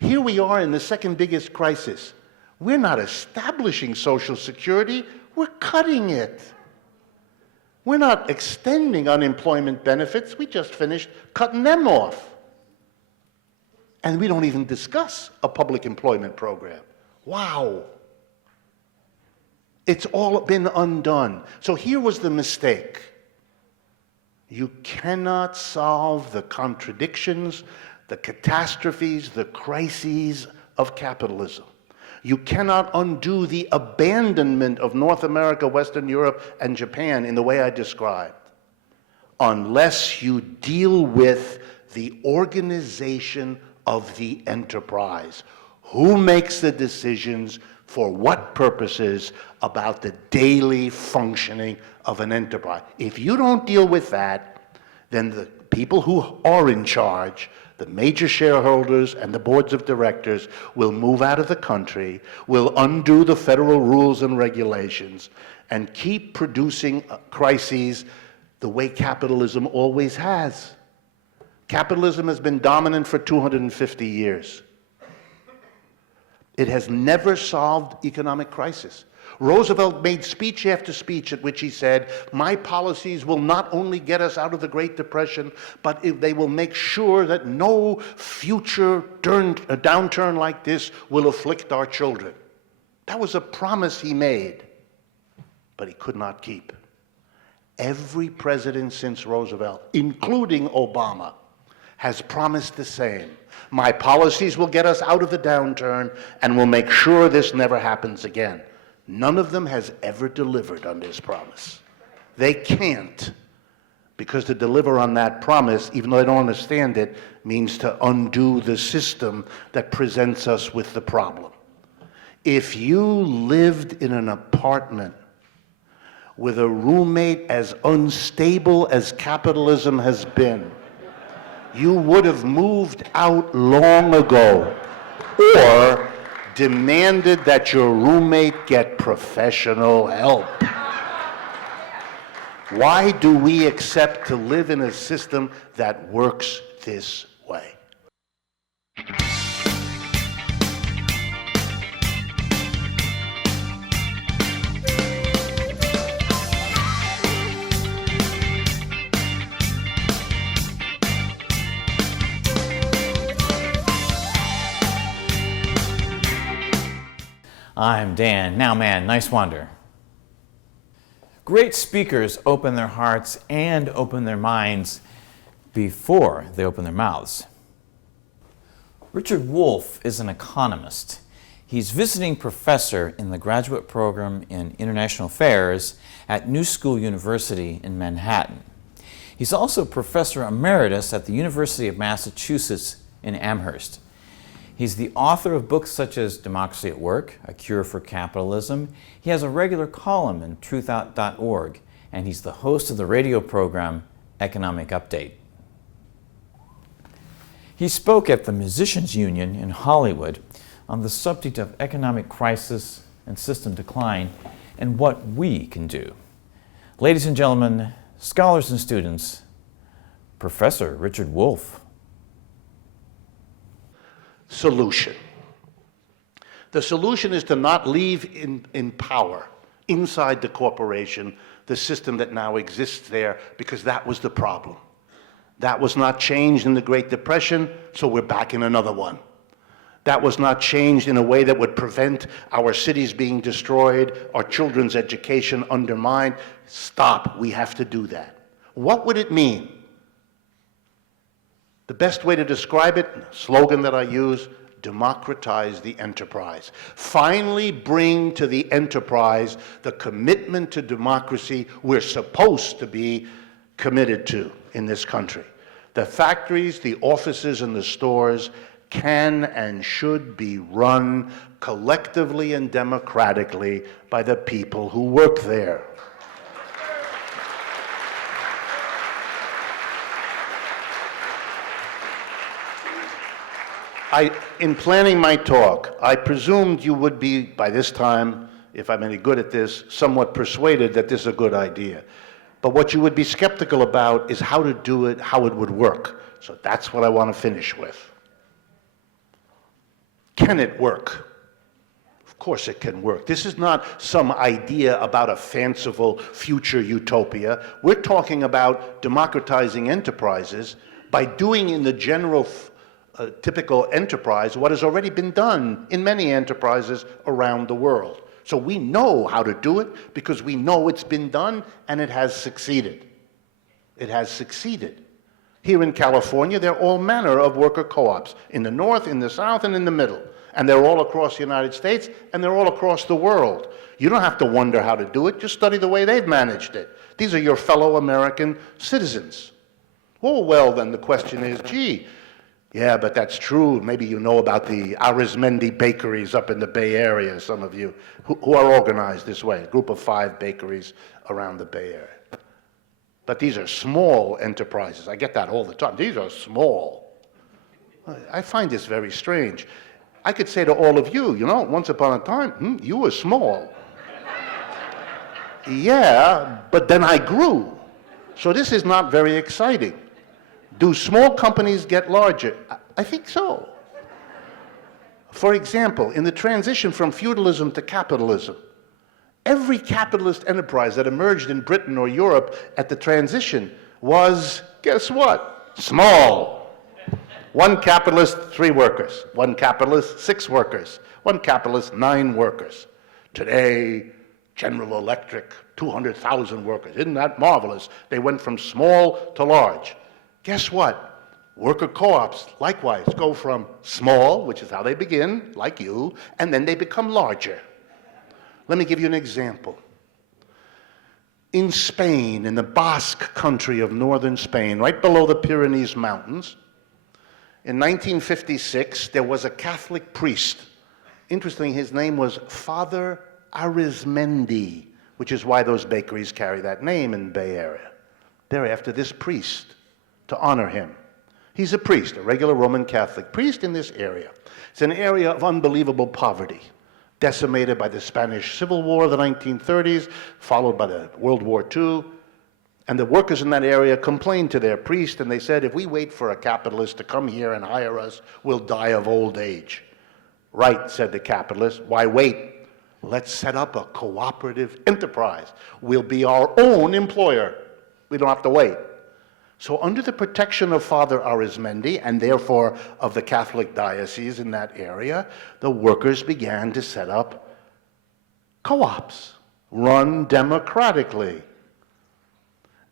Here we are in the second biggest crisis. We're not establishing Social Security, we're cutting it. We're not extending unemployment benefits, we just finished cutting them off. And we don't even discuss a public employment program. Wow. It's all been undone. So here was the mistake. You cannot solve the contradictions, the catastrophes, the crises of capitalism. You cannot undo the abandonment of North America, Western Europe, and Japan in the way I described, unless you deal with the organization of the enterprise. Who makes the decisions for what purposes about the daily functioning of an enterprise? If you don't deal with that, then the people who are in charge, the major shareholders and the boards of directors, will move out of the country, will undo the federal rules and regulations, and keep producing crises the way capitalism always has. Capitalism has been dominant for 250 years. It has never solved economic crisis. Roosevelt made speech after speech at which he said, my policies will not only get us out of the Great Depression, but they will make sure that no future downturn like this will afflict our children. That was a promise he made, but he could not keep. Every president since Roosevelt, including Obama, has promised the same. My policies will get us out of the downturn and will make sure this never happens again. None of them has ever delivered on this promise. They can't, because to deliver on that promise, even though I don't understand it, means to undo the system that presents us with the problem. If you lived in an apartment with a roommate as unstable as capitalism has been, you would have moved out long ago, or demanded that your roommate get professional help. Why do we accept to live in a system that works this way? I'm Dan, Nowman, Niswander. Great speakers open their hearts and open their minds before they open their mouths. Richard Wolff is an economist. He's visiting professor in the graduate program in international affairs at New School University in Manhattan. He's also professor emeritus at the University of Massachusetts in Amherst. He's the author of books such as Democracy at Work, A Cure for Capitalism. He has a regular column in truthout.org, and he's the host of the radio program Economic Update. He spoke at the Musicians Union in Hollywood on the subject of economic crisis and system decline and what we can do. Ladies and gentlemen, scholars and students, Professor Richard Wolff. Solution. The solution is to not leave in power, inside the corporation, the system that now exists there, because that was the problem. That was not changed in the Great Depression, so we're back in another one. That was not changed in a way that would prevent our cities being destroyed, our children's education undermined. Stop, we have to do that. What would it mean? The best way to describe it, slogan that I use, democratize the enterprise. Finally bring to the enterprise the commitment to democracy we're supposed to be committed to in this country. The factories, the offices, and the stores can and should be run collectively and democratically by the people who work there. In planning my talk, I presumed you would be, by this time, if I'm any good at this, somewhat persuaded that this is a good idea. But what you would be skeptical about is how to do it, how it would work. So that's what I want to finish with. can it work? Of course it can work. This is not some idea about a fanciful future utopia. We're talking about democratizing enterprises by doing in the general typical enterprise what has already been done in many enterprises around the world. So we know how to do it because we know it's been done and it has succeeded. It has succeeded. Here in California, there are all manner of worker co-ops in the north, in the south, and in the middle. And they're all across the United States, and they're all across the world. You don't have to wonder how to do it. Just study the way they've managed it. These are your fellow American citizens. Oh, well, then the question is, gee, yeah, but that's true. Maybe you know about the Arizmendi bakeries up in the Bay Area, some of you, who are organized this way, a group of 5 bakeries around the Bay Area. But these are small enterprises. I get that all the time. These are small. I find this very strange. I could say to all of you, you know, once upon a time, you were small. Yeah, but then I grew. So this is not very exciting. Do small companies get larger? I think so. For example, in the transition from feudalism to capitalism, every capitalist enterprise that emerged in Britain or Europe at the transition was, guess what? Small. 1 capitalist, 3 workers. 1 capitalist, 6 workers. 1 capitalist, 9 workers. Today, General Electric, 200,000 workers. Isn't that marvelous? They went from small to large. Guess what? Worker co-ops, likewise, go from small, which is how they begin, like you, and then they become larger. Let me give you an example. In Spain, in the Basque country of northern Spain, right below the Pyrenees Mountains, in 1956, there was a Catholic priest. Interestingly, his name was Father Arizmendi, which is why those bakeries carry that name in the Bay Area. They're after this priest to honor him. He's a priest, a regular Roman Catholic priest in this area. It's an area of unbelievable poverty, decimated by the Spanish Civil War of the 1930s, followed by the World War II. And the workers in that area complained to their priest, and they said, if we wait for a capitalist to come here and hire us, we'll die of old age. Right, said the capitalist, why wait? Let's set up a cooperative enterprise. We'll be our own employer. We don't have to wait. So under the protection of Father Arizmendi, and therefore of the Catholic diocese in that area, the workers began to set up co-ops, run democratically.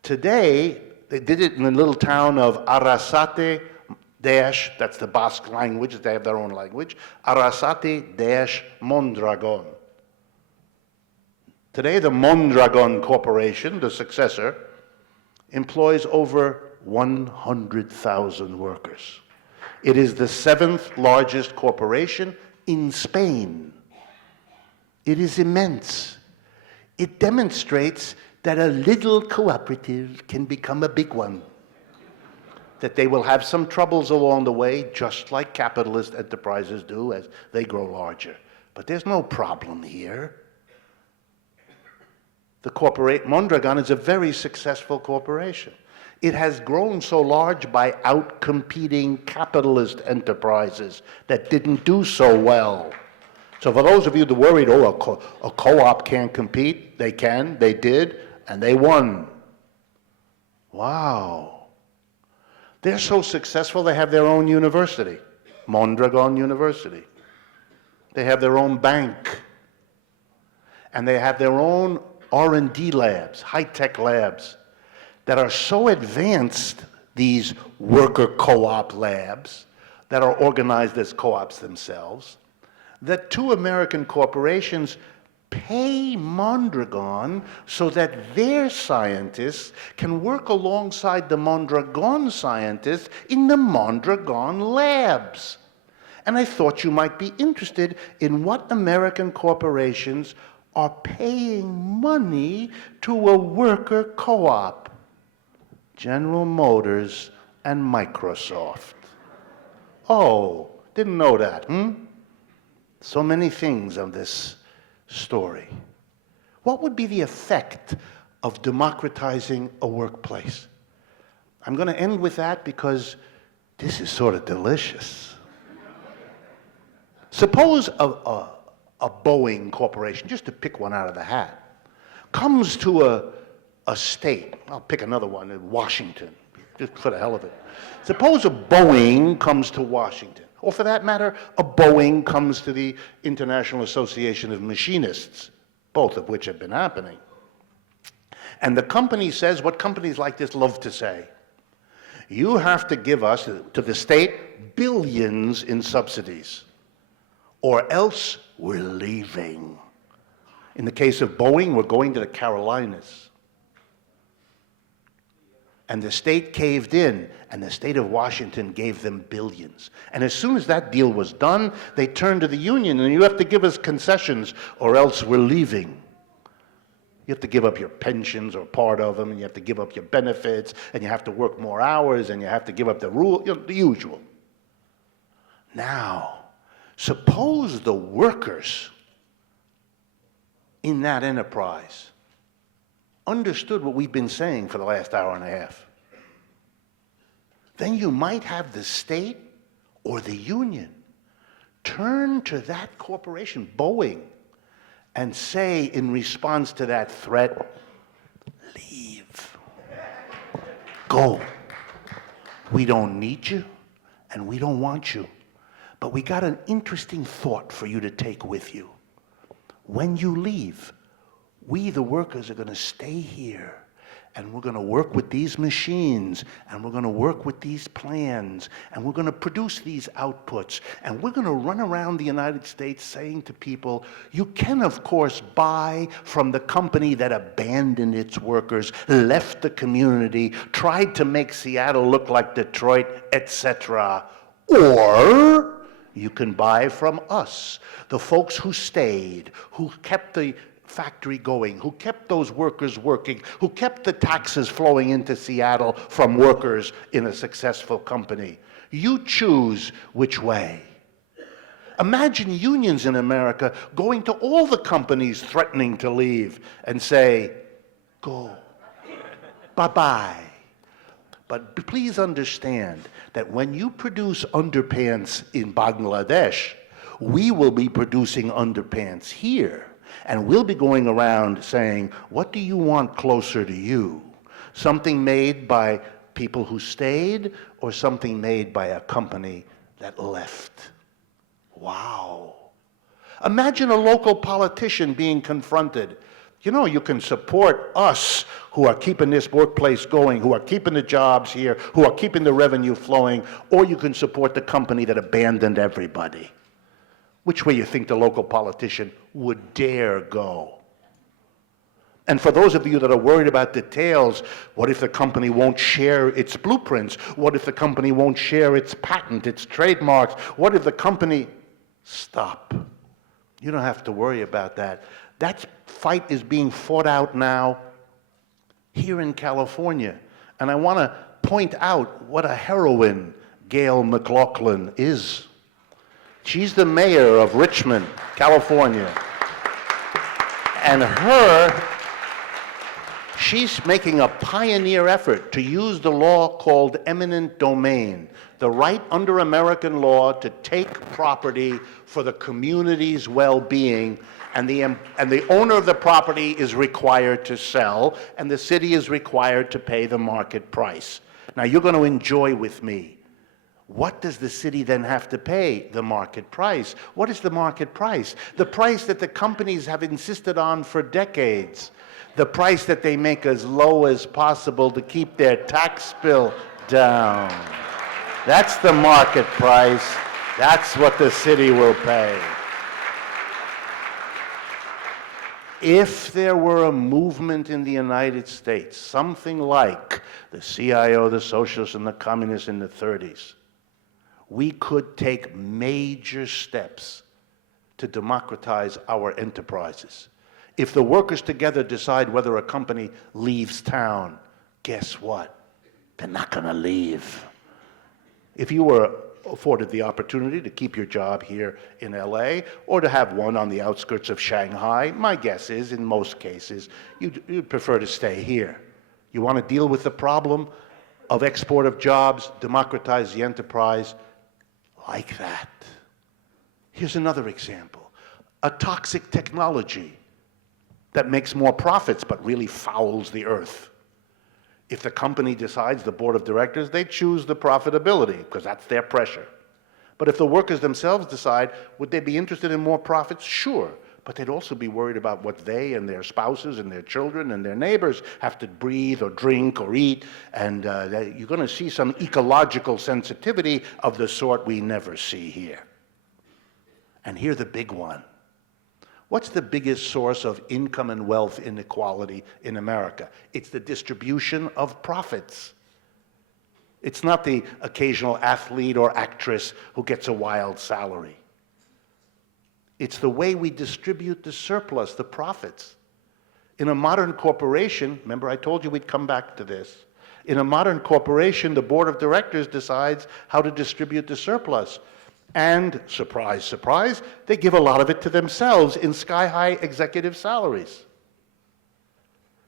Today, they did it in the little town of Arrasate, that's the Basque language, they have their own language, Arrasate-Mondragon. Today, the Mondragon Corporation, the successor, employs over 100,000 workers. It is the 7th largest corporation in Spain. It is immense. It demonstrates that a little cooperative can become a big one, that they will have some troubles along the way, just like capitalist enterprises do as they grow larger. But there's no problem here. Mondragon is a very successful corporation. It has grown so large by outcompeting capitalist enterprises that didn't do so well. So for those of you that are worried, a co-op can't compete, they can, they did, and they won. Wow. They're so successful they have their own university, Mondragon University. They have their own bank. And they have their own R&D labs, high-tech labs, that are so advanced, these worker co-op labs, that are organized as co-ops themselves, that 2 American corporations pay Mondragon so that their scientists can work alongside the Mondragon scientists in the Mondragon labs. And I thought you might be interested in what American corporations are paying money to a worker co-op. General Motors and Microsoft. Oh, didn't know that, So many things of this story. What would be the effect of democratizing a workplace? I'm going to end with that because this is sort of delicious. Suppose a Boeing corporation, just to pick one out of the hat, comes to a state, I'll pick another one, in Washington, just for the hell of it. Suppose a Boeing comes to Washington, or for that matter, a Boeing comes to the International Association of Machinists, both of which have been happening. And the company says what companies like this love to say: you have to give us, to the state, billions in subsidies, or else we're leaving. In the case of Boeing, we're going to the Carolinas. And the state caved in, and the state of Washington gave them billions. And as soon as that deal was done, they turned to the union, and you have to give us concessions, or else we're leaving. You have to give up your pensions, or part of them, and you have to give up your benefits, and you have to work more hours, and you have to give up the rule, the usual. Now, suppose the workers in that enterprise understood what we've been saying for the last hour and a half. Then you might have the state or the union turn to that corporation, Boeing, and say in response to that threat, leave. Go. We don't need you, and we don't want you. But we got an interesting thought for you to take with you. When you leave, we, the workers, are going to stay here, and we're going to work with these machines, and we're going to work with these plans, and we're going to produce these outputs, and we're going to run around the United States saying to people, you can, of course, buy from the company that abandoned its workers, left the community, tried to make Seattle look like Detroit, etc. Or you can buy from us, the folks who stayed, who kept the factory going, who kept those workers working, who kept the taxes flowing into Seattle from workers in a successful company. You choose which way. Imagine unions in America going to all the companies threatening to leave and say, go, bye-bye. But please understand that when you produce underpants in Bangladesh, we will be producing underpants here. And we'll be going around saying, what do you want closer to you? Something made by people who stayed, or something made by a company that left? Wow. Imagine a local politician being confronted. You know, you can support us who are keeping this workplace going, who are keeping the jobs here, who are keeping the revenue flowing, or you can support the company that abandoned everybody. Which way you think the local politician would dare go? And for those of you that are worried about details, what if the company won't share its blueprints? What if the company won't share its patent, its trademarks? What if the company... Stop. You don't have to worry about that. That fight is being fought out now here in California. And I want to point out what a heroine Gail McLaughlin is. She's the mayor of Richmond, California. And she's making a pioneer effort to use the law called eminent domain, the right under American law to take property for the community's well-being, and the owner of the property is required to sell, and the city is required to pay the market price. Now you're going to enjoy with me. What does the city then have to pay? The market price. What is the market price? The price that the companies have insisted on for decades. The price that they make as low as possible to keep their tax bill down. That's the market price. That's what the city will pay. If there were a movement in the United States, something like the CIO, the socialists, and the communists in the 30s, we could take major steps to democratize our enterprises. If the workers together decide whether a company leaves town, guess what? They're not going to leave. If you were afforded the opportunity to keep your job here in LA or to have one on the outskirts of Shanghai, my guess is, in most cases, you'd prefer to stay here. You want to deal with the problem of export of jobs, democratize the enterprise like that. Here's another example. A toxic technology that makes more profits but really fouls the earth. If the company decides, the board of directors, they choose the profitability because that's their pressure. But if the workers themselves decide, would they be interested in more profits? Sure. But they'd also be worried about what they and their spouses and their children and their neighbors have to breathe or drink or eat. And you're going to see some ecological sensitivity of the sort we never see here. And here's the big one. What's the biggest source of income and wealth inequality in America? It's the distribution of profits. It's not the occasional athlete or actress who gets a wild salary. It's the way we distribute the surplus, the profits. In a modern corporation, remember I told you we'd come back to this. In a modern corporation, the board of directors decides how to distribute the surplus. And, surprise, surprise, they give a lot of it to themselves in sky-high executive salaries.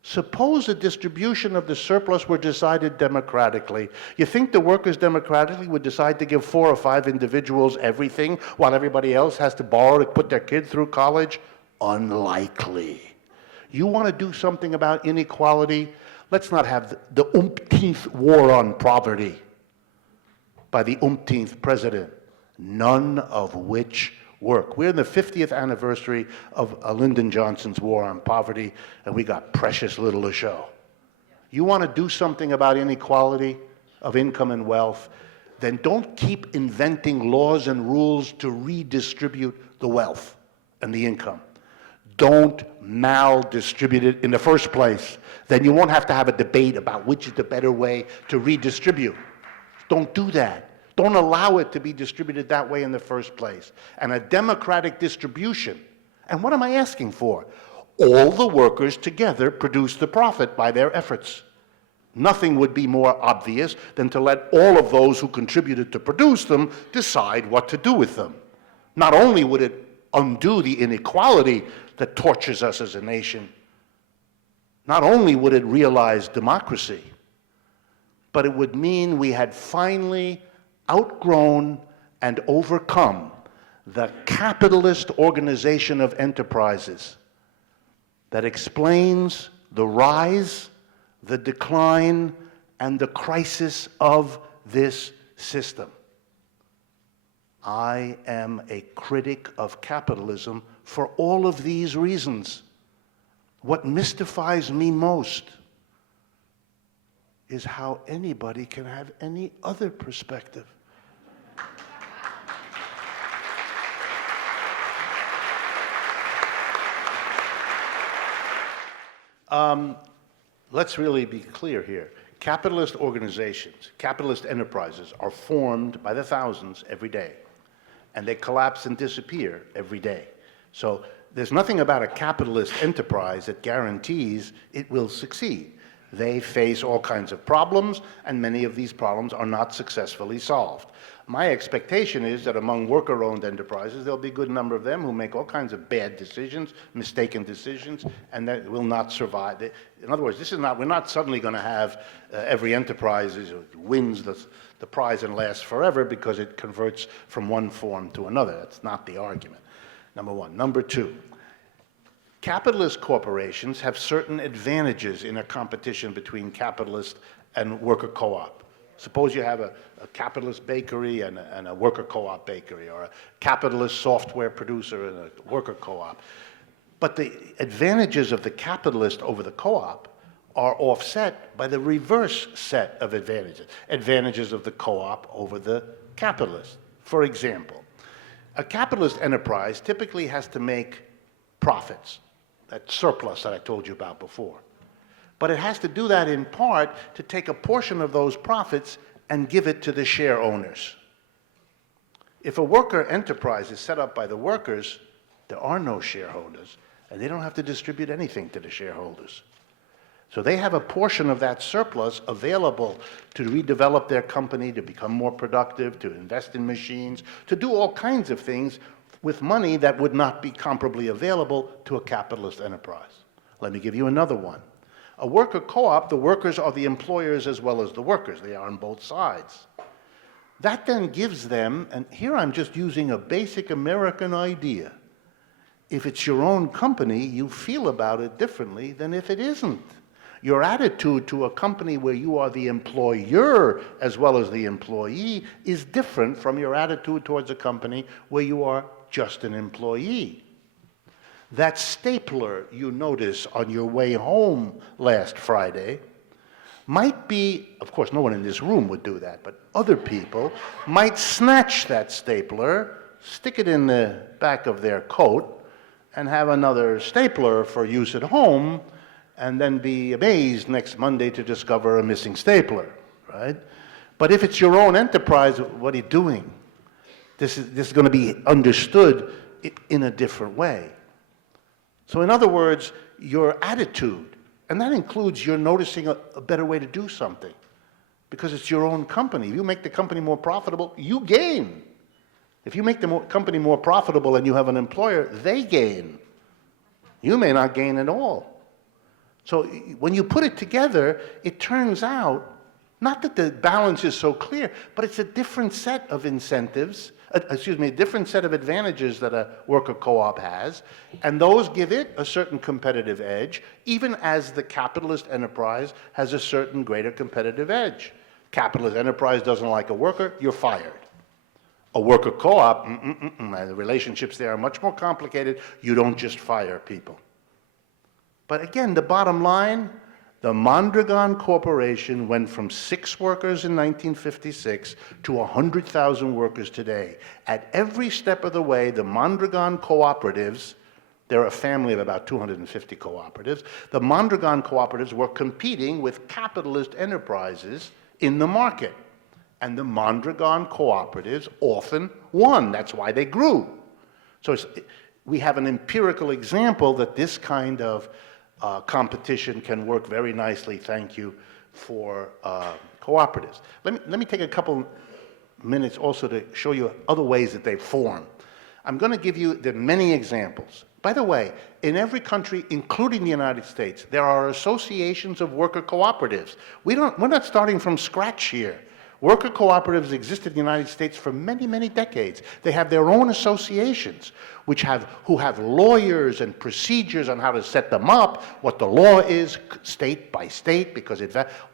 Suppose the distribution of the surplus were decided democratically. You think the workers democratically would decide to give 4 or 5 individuals everything while everybody else has to borrow to put their kid through college? Unlikely. You want to do something about inequality? Let's not have the umpteenth war on poverty by the umpteenth president, none of which work. We're in the 50th anniversary of Lyndon Johnson's war on poverty, and we got precious little to show. You want to do something about inequality of income and wealth, then don't keep inventing laws and rules to redistribute the wealth and the income. Don't maldistribute it in the first place. Then you won't have to have a debate about which is the better way to redistribute. Don't do that. Don't allow it to be distributed that way in the first place. And a democratic distribution, and what am I asking for? All the workers together produce the profit by their efforts. Nothing would be more obvious than to let all of those who contributed to produce them decide what to do with them. Not only would it undo the inequality that tortures us as a nation, not only would it realize democracy, but it would mean we had finally outgrown and overcome the capitalist organization of enterprises that explains the rise, the decline, and the crisis of this system. I am a critic of capitalism for all of these reasons. What mystifies me most is how anybody can have any other perspective. Let's really be clear here. Capitalist organizations, capitalist enterprises are formed by the thousands every day, and they collapse and disappear every day. So there's nothing about a capitalist enterprise that guarantees it will succeed. They face all kinds of problems, and many of these problems are not successfully solved. My expectation is that among worker-owned enterprises, there'll be a good number of them who make all kinds of bad decisions, mistaken decisions, and that will not survive. In other words, we're not suddenly going to have every enterprise wins the prize and lasts forever because it converts from one form to another. That's not the argument, number one. Number two, capitalist corporations have certain advantages in a competition between capitalist and worker co-op. Suppose you have a capitalist bakery and a worker co-op bakery, or a capitalist software producer and a worker co-op. But the advantages of the capitalist over the co-op are offset by the reverse set of advantages. Advantages of the co-op over the capitalist. For example, a capitalist enterprise typically has to make profits, that surplus that I told you about before. But it has to do that in part to take a portion of those profits and give it to the share owners. If a worker enterprise is set up by the workers, there are no shareholders, and they don't have to distribute anything to the shareholders. So they have a portion of that surplus available to redevelop their company, to become more productive, to invest in machines, to do all kinds of things with money that would not be comparably available to a capitalist enterprise. Let me give you another one. A worker co-op, the workers are the employers as well as the workers. They are on both sides. That then gives them, and here I'm just using a basic American idea. If it's your own company, you feel about it differently than if it isn't. Your attitude to a company where you are the employer as well as the employee is different from your attitude towards a company where you are just an employee. That stapler you notice on your way home last Friday might be, of course, no one in this room would do that, but other people might snatch that stapler, stick it in the back of their coat, and have another stapler for use at home, and then be amazed next Monday to discover a missing stapler, right? But if it's your own enterprise, what are you doing? This is going to be understood in a different way. So in other words, your attitude, and that includes your noticing a better way to do something, because it's your own company. If you make the company more profitable, you gain. If you make the company more profitable and you have an employer, they gain. You may not gain at all. So when you put it together, it turns out, not that the balance is so clear, but it's a different set of incentives, a different set of advantages that a worker co-op has, and those give it a certain competitive edge, even as the capitalist enterprise has a certain greater competitive edge. Capitalist enterprise doesn't like a worker, you're fired. A worker co-op, the relationships there are much more complicated. You don't just fire people. But again, the bottom line, the Mondragon Corporation went from 6 workers in 1956 to 100,000 workers today. At every step of the way, the Mondragon cooperatives, they're a family of about 250 cooperatives, the Mondragon cooperatives were competing with capitalist enterprises in the market. And the Mondragon cooperatives often won. That's why they grew. So we have an empirical example that this kind of competition can work very nicely, thank you, for cooperatives. Let me take a couple minutes also to show you other ways that they form. I'm going to give you the many examples. By the way, in every country, including the United States, there are associations of worker cooperatives. We're not starting from scratch here. Worker cooperatives exist in the United States for many, many decades. They have their own associations, who have lawyers and procedures on how to set them up, what the law is, state by state, because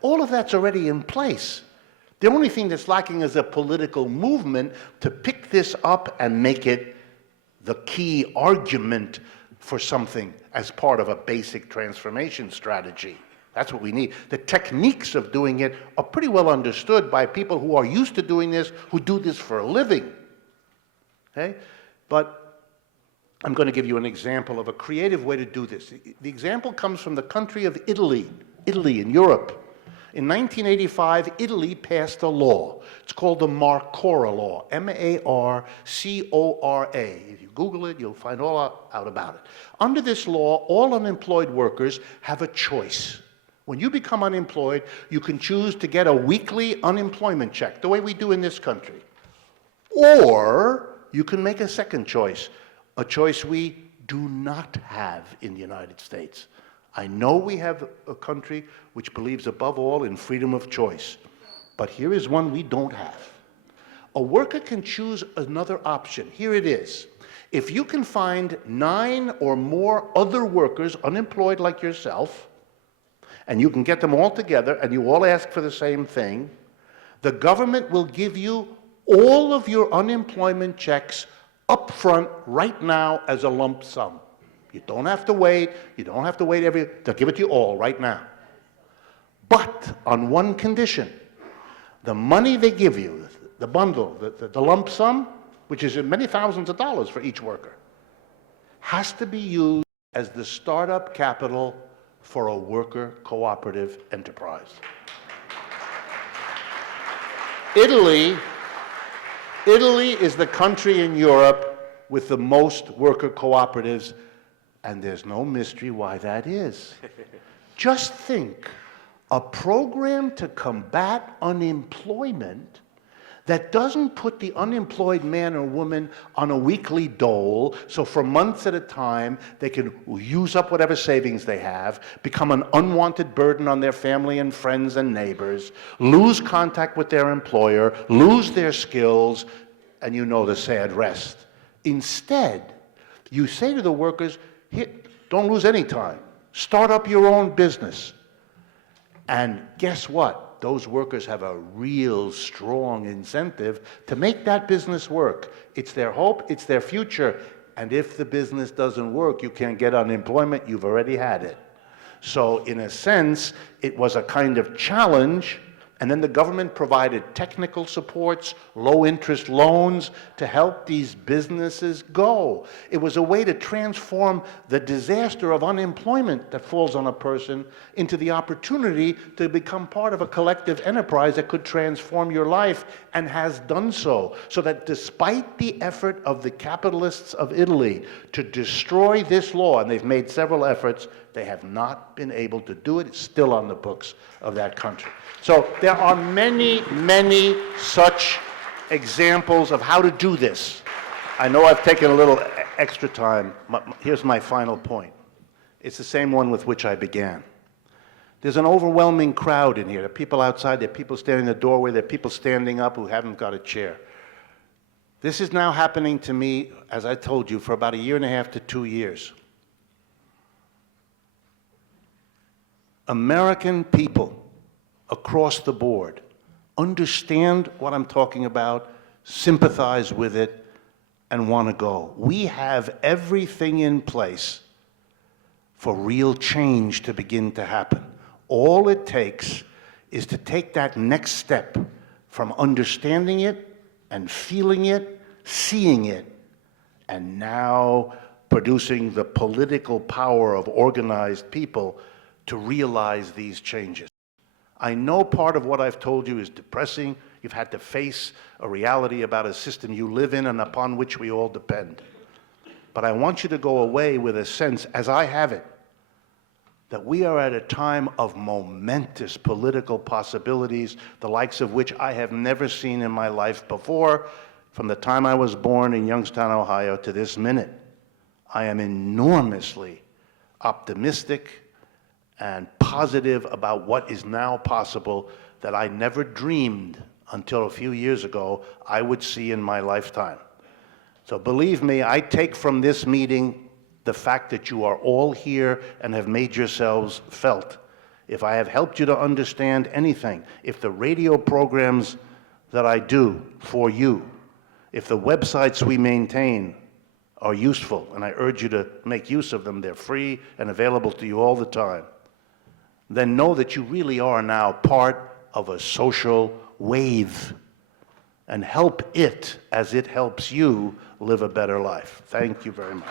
all of that's already in place. The only thing that's lacking is a political movement to pick this up and make it the key argument for something as part of a basic transformation strategy. That's what we need. The techniques of doing it are pretty well understood by people who are used to doing this, who do this for a living. Okay? But I'm going to give you an example of a creative way to do this. The example comes from the country of Italy in Europe. In 1985, Italy passed a law. It's called the Marcora Law, Marcora. If you Google it, you'll find all out about it. Under this law, all unemployed workers have a choice. When you become unemployed, you can choose to get a weekly unemployment check, the way we do in this country. Or you can make a second choice, a choice we do not have in the United States. I know we have a country which believes above all in freedom of choice, but here is one we don't have. A worker can choose another option. Here it is. If you can find 9 or more other workers unemployed like yourself, and you can get them all together, and you all ask for the same thing, the government will give you all of your unemployment checks up front right now as a lump sum. You don't have to wait. You don't have to wait they'll give it to you all right now. But on one condition, the money they give you, the bundle, the lump sum, which is many thousands of dollars for each worker, has to be used as the startup capital for a worker cooperative enterprise. Italy is the country in Europe with the most worker cooperatives, and there's no mystery why that is. Just think, a program to combat unemployment that doesn't put the unemployed man or woman on a weekly dole, so for months at a time they can use up whatever savings they have, become an unwanted burden on their family and friends and neighbors, lose contact with their employer, lose their skills, and you know the sad rest. Instead, you say to the workers, here, don't lose any time. Start up your own business. And guess what? Those workers have a real strong incentive to make that business work. It's their hope, it's their future. And if the business doesn't work, you can't get unemployment, you've already had it. So in a sense, it was a kind of challenge, and then the government provided technical supports, low-interest loans to help these businesses go. It was a way to transform the disaster of unemployment that falls on a person into the opportunity to become part of a collective enterprise that could transform your life, and has done so. So that despite the effort of the capitalists of Italy to destroy this law, and they've made several efforts, they have not been able to do it. It's still on the books of that country. So there are many, many such examples of how to do this. I know I've taken a little extra time. Here's my final point. It's the same one with which I began. There's an overwhelming crowd in here. There are people outside, there are people standing in the doorway, there are people standing up who haven't got a chair. This is now happening to me, as I told you, for about 1.5 to 2 years. American people across the board understand what I'm talking about, sympathize with it, and want to go. We have everything in place for real change to begin to happen. All it takes is to take that next step from understanding it and feeling it, seeing it, and now producing the political power of organized people to realize these changes. I know part of what I've told you is depressing. You've had to face a reality about a system you live in and upon which we all depend. But I want you to go away with a sense, as I have it, that we are at a time of momentous political possibilities, the likes of which I have never seen in my life before, from the time I was born in Youngstown, Ohio, to this minute. I am enormously optimistic and positive about what is now possible that I never dreamed until a few years ago I would see in my lifetime. So believe me, I take from this meeting the fact that you are all here and have made yourselves felt. If I have helped you to understand anything, if the radio programs that I do for you, if the websites we maintain are useful, and I urge you to make use of them, they're free and available to you all the time, then know that you really are now part of a social wave, and help it as it helps you live a better life. Thank you very much.